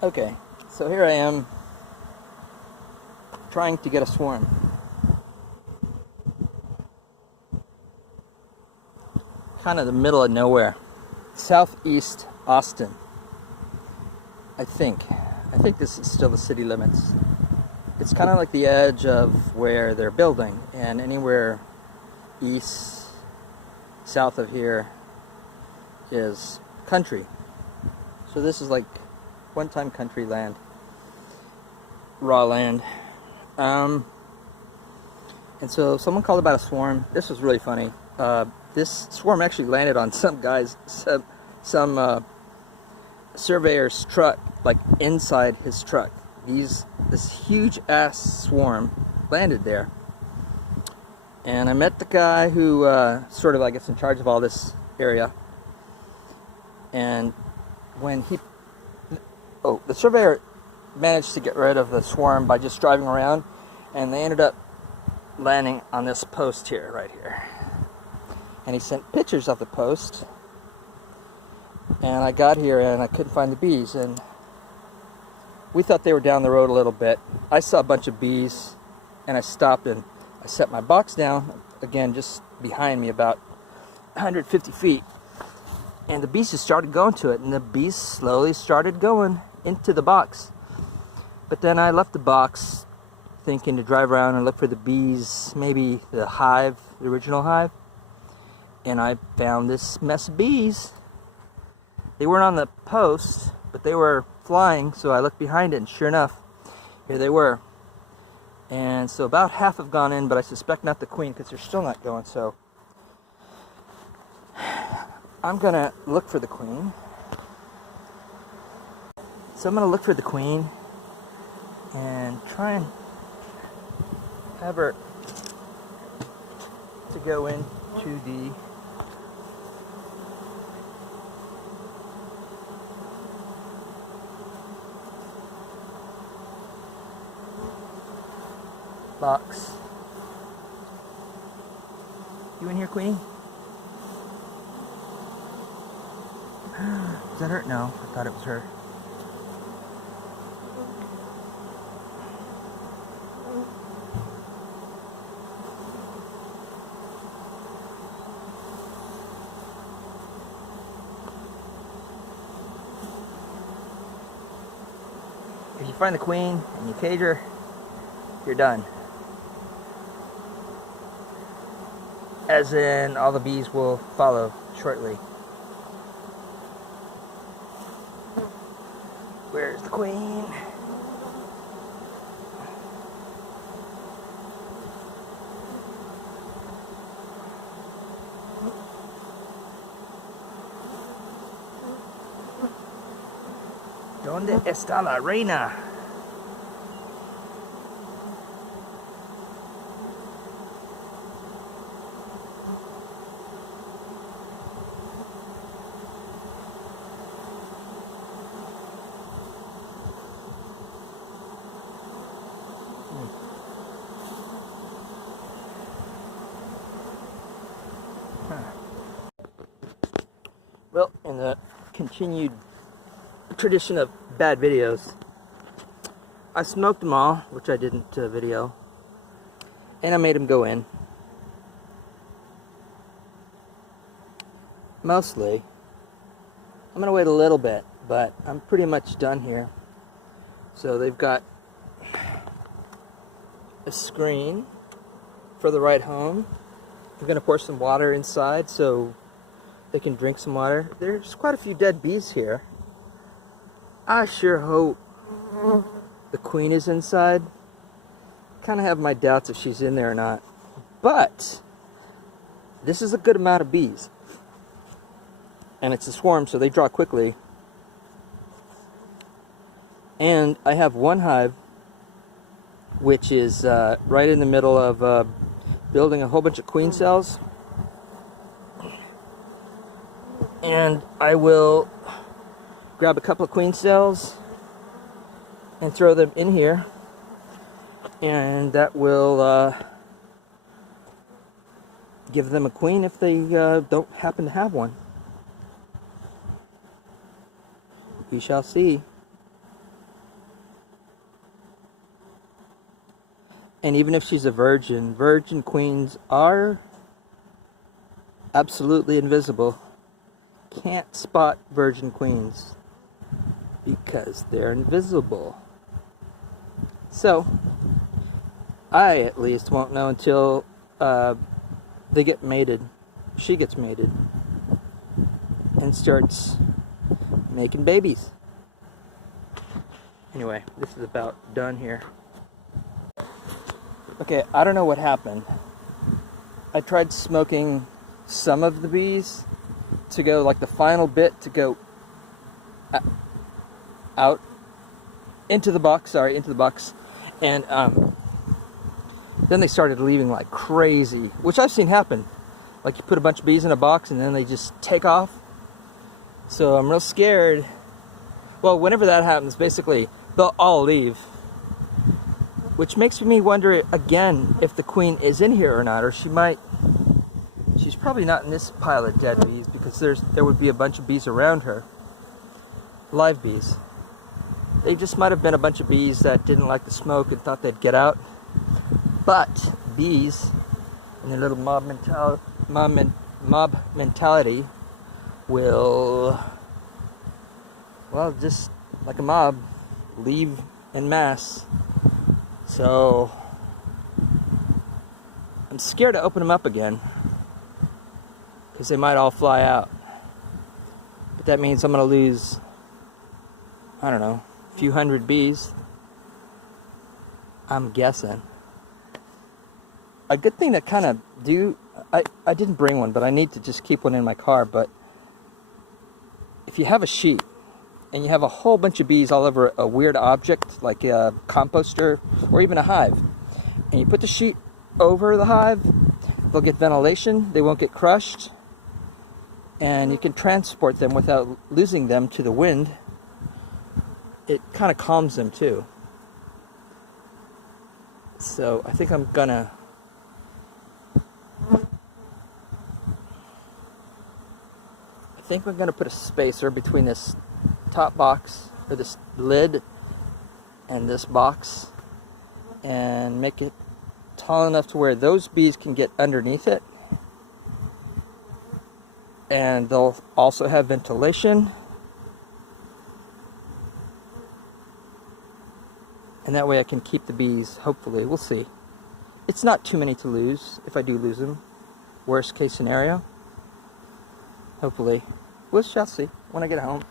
Okay, so here I am trying to get a swarm. Kind of the middle of nowhere. Southeast Austin. I think this is still the city limits. It's kind of like the edge of where they're building, and anywhere east, south of here is country. So this is like one-time country land, raw land. And so someone called about a swarm. This was really funny. This swarm actually landed on some guy's, some surveyor's truck, like inside his truck. This huge ass swarm landed there. And I met the guy who sort of, I guess, in charge of all this area. And when the surveyor managed to get rid of the swarm by just driving around, and they ended up landing on this post here, right here. And he sent pictures of the post, and I got here and I couldn't find the bees, and we thought they were down the road a little bit. I saw a bunch of bees, and I stopped and I set my box down, again, just behind me, about 150 feet. And the bees just started going to it, and the bees slowly started going into the box. But then I left the box thinking to drive around and look for the bees, maybe the hive, the original hive. And I found this mess of bees. They weren't on the post, but they were flying, so I looked behind it, and sure enough, here they were. And so about half have gone in, but I suspect not the queen, because they're still not going, so I'm gonna look for the queen. So I'm gonna look for the queen and try and have her to go into the box. You in here, queen? Is that her? No, I thought it was her. If you find the queen and you cage her, you're done. As in, all the bees will follow shortly. Where's the queen? ¿Dónde está la reina? Well, in the continued tradition of bad videos, I smoked them all, which I didn't video, and I made them go in. Mostly. I'm gonna wait a little bit, but I'm pretty much done here. So they've got a screen for the ride home. I'm gonna pour some water inside so they can drink some water. There's quite a few dead bees here. I sure hope the queen is inside. Kind of have my doubts if she's in there or not. But this is a good amount of bees. And it's a swarm, so they draw quickly. And I have one hive, which is right in the middle of building a whole bunch of queen cells. And I will grab a couple of queen cells and throw them in here, and that will give them a queen if they don't happen to have one. We shall see. And even if she's a virgin, virgin queens are absolutely invisible. Can't spot virgin queens because they're invisible. So, I at least won't know until they get mated. She gets mated and starts making babies. Anyway, this is about done here. Okay, I don't know what happened. I tried smoking some of the bees to go, like the final bit to go out into the box, and then they started leaving like crazy, which I've seen happen. Like you put a bunch of bees in a box and then they just take off. So I'm real scared. Well, whenever that happens, basically they'll all leave. Which makes me wonder again if the queen is in here or not, or she's probably not in this pile of dead bees because there would be a bunch of bees around her. Live bees. They just might have been a bunch of bees that didn't like the smoke and thought they'd get out. But bees and their little mob mentality will, well, just like a mob, leave en masse. So I'm scared to open them up again because they might all fly out. But that means I'm going to lose, I don't know, a few hundred bees. I'm guessing. A good thing to kind of do, I didn't bring one, but I need to just keep one in my car. But if you have a sheet and you have a whole bunch of bees all over a weird object like a composter or even a hive, and you put the sheet over the hive, they'll get ventilation, they won't get crushed, and you can transport them without losing them to the wind. It kind of calms them too. So I think I'm gonna put a spacer between this top box, or this lid, and this box, and make it tall enough to where those bees can get underneath it, and they'll also have ventilation, and that way I can keep the bees, hopefully. We'll see. It's not too many to lose if I do lose them. Worst case scenario. Hopefully. We shall see when I get home.